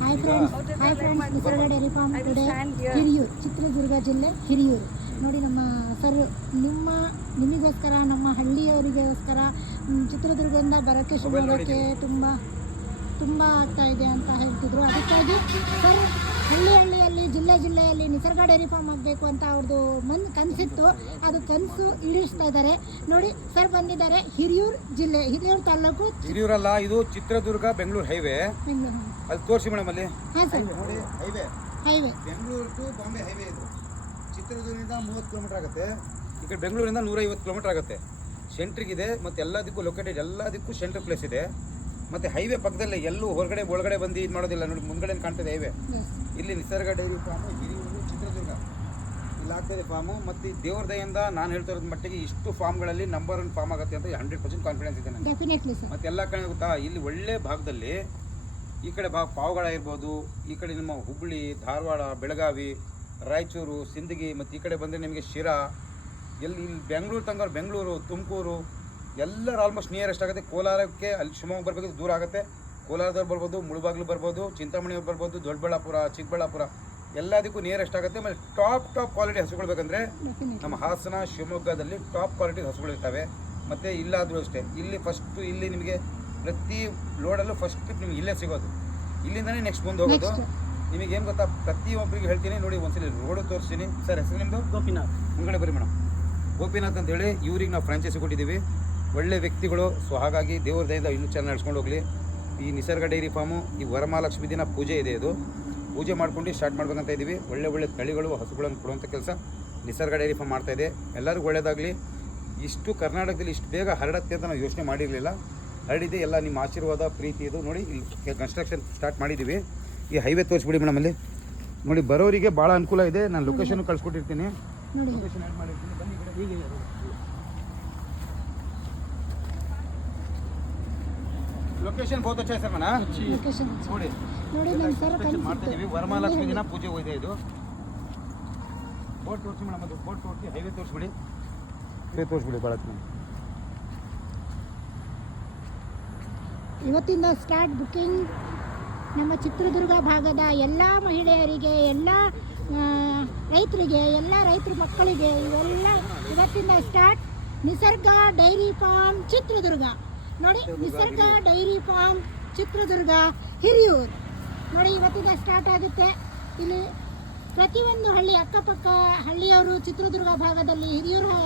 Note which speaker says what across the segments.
Speaker 1: Hi friends hi friends Nisarga dairy farm today Hiriyur Chitradurga ಜಿಲ್ಲೆ ಹಿರಿಯೂರು ನೋಡಿ ನಮ್ಮ sir ನಿಮ್ಮ ನಿಮಗೋಸ್ಕರ ನಮ್ಮ ಹಳ್ಳಿಯವರಿಗೋಸ್ಕರ ಚಿತ್ರದುರ್ಗದಿಂದ ಬರೋಕ್ಕೆ ಶಿವಮೊಗ್ಗಕ್ಕೆ ತುಂಬ ತುಂಬ ಆಗ್ತಾ ಇದೆ ಅಂತ ಹೇಳ್ತಿದ್ರು. ಅದಕ್ಕಾಗಿ ಸರ್ ಜಿಲ್ಲೆಯಲ್ಲಿ ನಿಸರ್ಗ ಡೈರಿ ಫಾರ್ಮ್ ಆಗಬೇಕು ಅಂತ ಅವ್ರದ್ದು ಮನ್ ಕನಸಿತ್ತು. ಅದು ಕನಸು ಈಡೇರಿಸ್ತಾ ಇದ್ದಾರೆ. ನೋಡಿ ಸರ್ ಬಂದಿದ್ದಾರೆ ಹಿರಿಯೂರು ಜಿಲ್ಲೆ ಹಿರಿಯೂರು ತಾಲೂಕು
Speaker 2: ಹಿರಿಯೂರಲ್ಲ ಇದು ಚಿತ್ರದುರ್ಗ ಬೆಂಗಳೂರು ಹೈವೇ.
Speaker 1: ಅದು
Speaker 2: ಅಲ್ಲಿ ತೋರಿಸಿ ಮೇಡಮ್ ಅಲ್ಲಿ.
Speaker 1: ಹಾಂ ಸರ್.
Speaker 2: ನೋಡಿ highway.
Speaker 1: Highway.
Speaker 2: Bengaluru to Bombay highway ಇದು. ಚಿತ್ರದುರ್ಗದಿಂದ ಮೂವತ್ತು ಕಿಲೋಮೀಟರ್ ಆಗುತ್ತೆ. ಈ ಕಡೆ ಬೆಂಗಳೂರಿಂದ ನೂರೈವತ್ತು ಕಿಲೋಮೀಟರ್ ಆಗುತ್ತೆ. ಸೆಂಟ್ರಿಗಿದೆ ಮತ್ತು ಎಲ್ಲದಕ್ಕೂ ಲೊಕೇಟೆಡ್ ಎಲ್ಲದಕ್ಕೂ ಸೆಂಟ್ರ್ ಪ್ಲೇಸ್ ಇದೆ. ಮತ್ತು ಹೈವೇ ಪಕ್ಕದಲ್ಲೇ ಎಲ್ಲೂ ಹೊರಗಡೆ ಒಳಗಡೆ ಬಂದು ಇದು ಮಾಡೋದಿಲ್ಲ. ನೋಡಿ ಮುಂದ್ಗಡೆ ಕಾಣ್ತದೆ ಹೈವೇ. ಇಲ್ಲಿ ನಿಸರ್ಗ ಡೈರಿ ಫಾರ್ಮು ಹಿರಿಯೂರು ಚಿತ್ರದುರ್ಗ. ಇಲ್ಲಿ ಆಗ್ತದೆ ಫಾರ್ಮು ಮತ್ತು ದೇವ್ರ ದಯಿಂದ ನಾನು ಹೇಳ್ತಾ ಇರೋದ್ ಮಟ್ಟಿಗೆ ಇಷ್ಟು ಫಾರ್ಮ್ಗಳಲ್ಲಿ ನಂಬರ್ ಒನ್ ಫಾರ್ಮ್ ಆಗುತ್ತೆ ಅಂತ ಹಂಡ್ರೆಡ್ ಪರ್ಸೆಂಟ್ ಕಾನ್ಫಿಡೆನ್ಸ್ ಇದೆ ನನಗೆ.
Speaker 1: ಮತ್ತು
Speaker 2: ಮತ್ತೆಲ್ಲ ಕಡೆ ಗೊತ್ತಾ ಇಲ್ಲಿ ಒಳ್ಳೆ ಭಾಗದಲ್ಲಿ ಈ ಕಡೆ ಭಾಗ ಪಾವಗಡ ಇರ್ಬೋದು ಈ ಕಡೆ ನಿಮ್ಮ ಹುಬ್ಬಳ್ಳಿ ಧಾರವಾಡ ಬೆಳಗಾವಿ ರಾಯಚೂರು ಸಿಂದಗಿ ಮತ್ತು ಈ ಕಡೆ ಬಂದರೆ ನಿಮಗೆ ಶಿರಾ. ಎಲ್ಲಿ ಇಲ್ಲಿ ಬೆಂಗಳೂರು ತನಕ ಬೆಂಗಳೂರು ತುಮಕೂರು ಎಲ್ಲರೂ ಆಲ್ಮೋಸ್ಟ್ ನಿಯರೆಸ್ಟ್ ಆಗುತ್ತೆ. ಕೋಲಾರಕ್ಕೆ ಅಲ್ಲಿ ಶಿವಮೊಗ್ಗ ಬರಬೇಕು ದೂರ ಆಗುತ್ತೆ. ಕೋಲಾರದವ್ರು ಬರ್ಬೋದು ಮುಳುಬಾಗ್ಲು ಬರ್ಬೋದು ಚಿಂತಾಮಣಿಯವ್ರು ಬರ್ಬೋದು ದೊಡ್ಡಬಳ್ಳಾಪುರ ಚಿಕ್ಕಬಳ್ಳಾಪುರ ಎಲ್ಲದಕ್ಕೂ ನಿಯರೆಸ್ಟ್ ಆಗುತ್ತೆ. ಮತ್ತು ಟಾಪ್ ಟಾಪ್ ಕ್ವಾಲಿಟಿ ಹಸುಗಳು ಬೇಕಂದರೆ ನಮ್ಮ ಹಾಸನ ಶಿವಮೊಗ್ಗದಲ್ಲಿ ಟಾಪ್ ಕ್ವಾಲಿಟಿ ಹಸುಗಳಿರ್ತವೆ ಮತ್ತು ಇಲ್ಲಾದರೂ ಅಷ್ಟೇ ಇಲ್ಲಿ ಫಸ್ಟು ಇಲ್ಲಿ ನಿಮಗೆ ಪ್ರತಿ ಲೋಡಲ್ಲೂ ಫಸ್ಟ್ ನಿಮ್ಗೆ ಇಲ್ಲೇ ಸಿಗೋದು. ಇಲ್ಲಿಂದನೇ ನೆಕ್ಸ್ಟ್ ಮುಂದೆ ಹೋಗೋದು. ನಿಮಗೆ ಏನು ಗೊತ್ತಾ? ಪ್ರತಿಯೊಬ್ಬರಿಗೆ ಹೇಳ್ತೀನಿ ನೋಡಿ ಒಂದ್ಸಲಿ ರೋಡು ತೋರಿಸ್ತೀನಿ. ಸರ್ ಹೆಸರು ನಿಮ್ಮದು
Speaker 3: ಗೋಪಿನಾಥ್.
Speaker 2: ಮುಂಗಡೆ ಬರೀ ಮೇಡಮ್. ಗೋಪಿನಾಥ್ ಅಂತೇಳಿ ಇವ್ರಿಗೆ ನಾವು ಫ್ರಾಂಚೈಸಿ ಕೊಟ್ಟಿದ್ದೀವಿ. ಒಳ್ಳೆ ವ್ಯಕ್ತಿಗಳು. ಸೊ ಹಾಗಾಗಿ ದೇವ್ರ ದಯಿಂದ ಇನ್ನೂ ಚೆನ್ನಾಗಿ ನಡ್ಸ್ಕೊಂಡು ಹೋಗಲಿ. ಈ ನಿಸರ್ಗ ಡೈರಿ ಫಾರ್ಮು ಈ ವರಮಹಾಲಕ್ಷ್ಮಿ ದಿನ ಪೂಜೆ ಇದೆ ಇದು. ಪೂಜೆ ಮಾಡ್ಕೊಂಡು ಸ್ಟಾರ್ಟ್ ಮಾಡ್ಬೇಕಂತ ಇದ್ದೀವಿ ಒಳ್ಳೆ ಒಳ್ಳೆ ತಳಿಗಳು ಹಸುಗಳನ್ನು ಕೊಡುವಂಥ ಕೆಲಸ ನಿಸರ್ಗ ಡೈರಿ ಫಾರ್ಮ್ ಮಾಡ್ತಾ ಇದೆ. ಎಲ್ಲರಿಗೂ ಒಳ್ಳೆಯದಾಗಲಿ ಇಷ್ಟು ಕರ್ನಾಟಕದಲ್ಲಿ ಇಷ್ಟು ಬೇಗ ಹರಡತ್ತೆ ಅಂತ ನಾವು ಯೋಚನೆ ಮಾಡಿರಲಿಲ್ಲ. ಹರಡಿದೆ ಎಲ್ಲ ನಿಮ್ಮ ಆಶೀರ್ವಾದ ಪ್ರೀತಿ ಇದು ನೋಡಿ ಇಲ್ಲಿ ಕನ್ಸ್ಟ್ರಕ್ಷನ್ ಸ್ಟಾರ್ಟ್ ಮಾಡಿದ್ದೀವಿ ಈ ಹೈವೇ ತೋರಿಸ್ಬಿಡಿ ಮೇಡಮ್ ಅಲ್ಲಿ. ನೋಡಿ ಬರೋರಿಗೆ ಭಾಳ ಅನುಕೂಲ ಇದೆ. ನಾನು ಲೊಕೇಶನ್ ಕಳ್ಸಿಕೊಟ್ಟಿರ್ತೀನಿ. ಲೊಕೇಶನ್ ಆ್ಯಡ್ ಮಾಡಿರ್ತೀನಿ. ಬನ್ನಿ ಈ ಲೊಕೇಶನ್ ಬಹುತ್ ಅಚ್ಚಾ ಸರ್ ಮನ
Speaker 1: ಲೊಕೇಶನ್
Speaker 2: ನೋಡಿ.
Speaker 1: ನೋಡಿ ನಮ್ಮ ಸರ್
Speaker 2: ಕನ್ಸ್ಟ್ರಕ್ಷನ್ ಮಾಡ್ತಾ ಇದೀವಿ ವರಮಹಾಲಕ್ಷ್ಮಿ ದಿನ ಪೂಜೆ ಹೋಗಿದೆ ಇದು. ಬೋಟ್ ತೋರಿಸಿ ಮೇಡಮ್ ಅದು. ಬೋಟ್ ತೋರಿಸಿ. ಹೈವೇ ತೋರಿಸ್ಬಿಡಿ. ಹೈವೇ ತೋರಿಸ್ಬಿಡಿ ಭಾಳ ಚೆನ್ನಾಗಿ
Speaker 1: ಇವತ್ತಿಂದ ಸ್ಟಾರ್ಟ್ ಬುಕ್ಕಿಂಗ್ ನಮ್ಮ ಚಿತ್ರದುರ್ಗ ಭಾಗದ ಎಲ್ಲ ಮಹಿಳೆಯರಿಗೆ ಎಲ್ಲ ರೈತರಿಗೆ ಎಲ್ಲ ರೈತರ ಮಕ್ಕಳಿಗೆ ಇವೆಲ್ಲ ಇವತ್ತಿಂದ start Nisarga dairy farm Chitradurga. ನೋಡಿ ನಿಸರ್ಗ ಡೈರಿ ಫಾರ್ಮ್ ಚಿತ್ರದುರ್ಗ ಹಿರಿಯೂರು. ನೋಡಿ ಇವತ್ತಿಂದ ಸ್ಟಾರ್ಟ್ ಆಗುತ್ತೆ. ಇಲ್ಲಿ ಪ್ರತಿಯೊಂದು ಹಳ್ಳಿ ಅಕ್ಕಪಕ್ಕ ಹಳ್ಳಿಯವರು ಚಿತ್ರದುರ್ಗ ಭಾಗದಲ್ಲಿ ಹಿರಿಯೂರು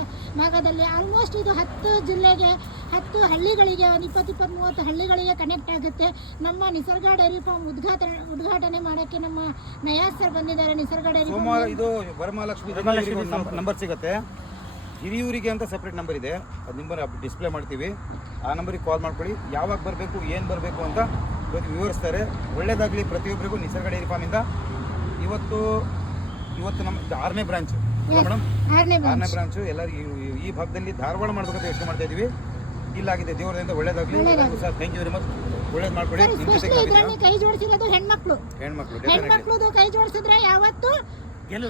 Speaker 1: ಭಾಗದಲ್ಲಿ ಆಲ್ಮೋಸ್ಟ್ ಇದು ಹತ್ತು ಜಿಲ್ಲೆಗೆ ಹತ್ತು ಹಳ್ಳಿಗಳಿಗೆ ಒಂದು ಇಪ್ಪತ್ತು ಇಪ್ಪತ್ತು ಮೂವತ್ತು ಹಳ್ಳಿಗಳಿಗೆ ಕನೆಕ್ಟ್ ಆಗುತ್ತೆ. ನಮ್ಮ ನಿಸರ್ಗ ಡೈರಿ ಫಾರ್ಮ್ ಉದ್ಘಾಟನೆ ಉದ್ಘಾಟನೆ ಮಾಡೋಕ್ಕೆ ನಮ್ಮ ನಯಾಸ್ ಸರ್ ಬಂದಿದ್ದಾರೆ. ನಿಸರ್ಗ ಡೈರಿ ಫಾರ್ಮ್
Speaker 2: ಇದು ವರಮಹಾಲಕ್ಷ್ಮಿ ನಂಬರ್ ಸಿಗುತ್ತೆ. ಹಿರಿಯೂರಿಗೆ ಅಂತ ಸಪ್ರೇಟ್ ನಂಬರ್ ಇದೆ. ಅದು ನಂಬರ್ ಡಿಸ್ಪ್ಲೇ ಮಾಡ್ತೀವಿ. ಆ ನಂಬರಿಗೆ ಕಾಲ್ ಮಾಡ್ಕೊಳ್ಳಿ. ಯಾವಾಗ ಬರಬೇಕು ಏನು ಬರಬೇಕು ಅಂತ ಇವತ್ತು ವಿವರಿಸ್ತಾರೆ. ಒಳ್ಳೇದಾಗಲಿ ಪ್ರತಿಯೊಬ್ಬರಿಗೂ ನಿಸರ್ಗ ಡೈರಿ ಫಾರ್ಮಿಂದ ಇವತ್ತು ಇವತ್ತು ನಮ್ಮ ಆರನೇ ಬ್ರಾಂಚ್ ಮೇಡಮ್
Speaker 1: ಆರನೇ ಬ್ರಾಂಚ್
Speaker 2: ಎಲ್ಲರಿಗೂ ಈ- ಭಾಗದಲ್ಲಿ ಧಾರವಾಡ ಮಾಡಬೇಕಂತ ಯೋಚನೆ ಮಾಡ್ತಾ ಇದ್ದೀವಿ ಇಲ್ಲಾಗಿದೆ ದೇವರದಿಂದ ಒಳ್ಳೇದಾಗಲಿ. Sir thank you very much ಒಳ್ಳೇದು ಮಾಡ್ಕೊಡಿ.
Speaker 1: ಕೈ ಜೋಡಿಸಿರೋದು ಹೆಣ್ಮಕ್ಳು.
Speaker 2: ಹೆಣ್ಮಕ್ಳು
Speaker 1: ಹೆಣ್ಮಕ್ಳುದು ಕೈ ಜೋಡಿಸಿದ್ರೆ ಯಾವತ್ತು?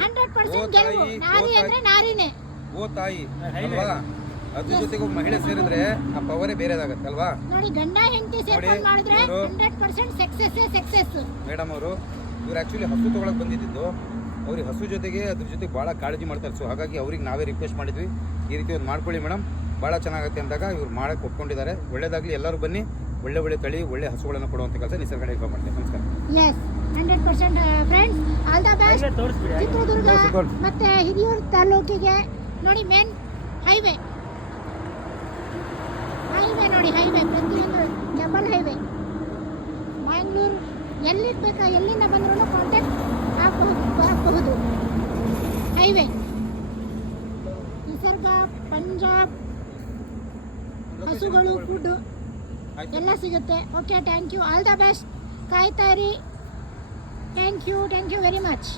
Speaker 1: ಹಂಡ್ರೆಡ್ ಪರ್ಸೆಂಟ್ ನಾರಿ ಅಂದ್ರೆ ನಾರಿನೇ.
Speaker 2: ಓ ತಾಯಿ ಅಲ್ವಾ? ಅದ್ರ ಜೊತೆಗೆ ಒಬ್ಬ ಮಹಿಳೆ ಸೇರಿದ್ರೆ ಆ ಪವರೇ ಬೇರೆದಾಗತ್ತೆ ಅಲ್ವಾ?
Speaker 1: ನೋಡಿ ಗಂಡ ಹೆಂಡತಿ ಸೇರ್ಕೊಂಡು ಮಾಡಿದ್ರೆ
Speaker 2: ಇವ್ರು-
Speaker 1: hundred percent success success
Speaker 2: madam ಅವರು ಇವ್ರು ಆಕ್ಚುಲಿ ಹಸು ತೊಗೊಳಕ್ ಬಂದಿದ್ದು ಅವ್ರಿಗೆ ಹಸು ಜೊತೆಗೆ ಅದ್ರ ಜೊತೆಗೆ ಭಾಳ ಕಾಳಜಿ ಮಾಡ್ತಾರೆ. ಸೊ ಹಾಗಾಗಿ ಅವ್ರಿಗೆ ನಾವೇ ರಿಕ್ವೆಸ್ಟ್ ಮಾಡಿದ್ವಿ. ಈ ರೀತಿ ಒಂದು ಮಾಡ್ಕೊಳ್ಳಿ ಮೇಡಮ್. ಭಾಳ ಚೆನ್ನಾಗತ್ತೆ ಅಂದಾಗ ಇವ್ರು ಮಾಡಕ್ಕೆ ಒಪ್ಕೊಂಡಿದ್ದಾರೆ. ಒಳ್ಳೇದಾಗಲಿ ಎಲ್ಲರೂ ಬನ್ನಿ. ಒಳ್ಳೆ ಒಳ್ಳೆ ತಳಿ ಒಳ್ಳೆ ಹಸುಗಳನ್ನು ಕೊಡುವಂಥ ಕೆಲಸ ನಿಸರ್ಗ ಡೈರಿ ಫಾರ್ಮ್ ಮಾಡ್ತೀವಿ ನಮಸ್ಕಾರ
Speaker 1: yes hundred percent friends all the best Chitradurga
Speaker 2: ತೋರ್ಸಿ, ತೋರ್ಸಿ.
Speaker 1: ಮತ್ತೆ ಹಿರಿಯೂರು ತಾಲೂಕಿಗೆ ನೋಡಿ ಮೇನ್ ಹೈವೇ. ಹೈವೇ ನೋಡಿ, ಹೈವೇ. ಪ್ರತಿಯೊಂದು ಡಬಲ್ ಹೈವೇ. ಮ್ಯಾಂಗ್ಳೂರು ಎಲ್ಲಿಗೆ ಬೇಕಾ, ಎಲ್ಲಿಂದ ಬಂದ್ರೂ ಕಾಂಟ್ಯಾಕ್ಟ್ ಹಾಕಬಹುದು ಹಾಕಬಹುದು ಹೈವೇ. ನಿಸರ್ಗ, ಪಂಜಾಬ್, ಹಸುಗಳು ಫುಡ್ಡು ಎಲ್ಲ ಸಿಗುತ್ತೆ. Okay thank you all the best ಕಾಯ್ತಾ ಇರಿ. Thank you thank you very much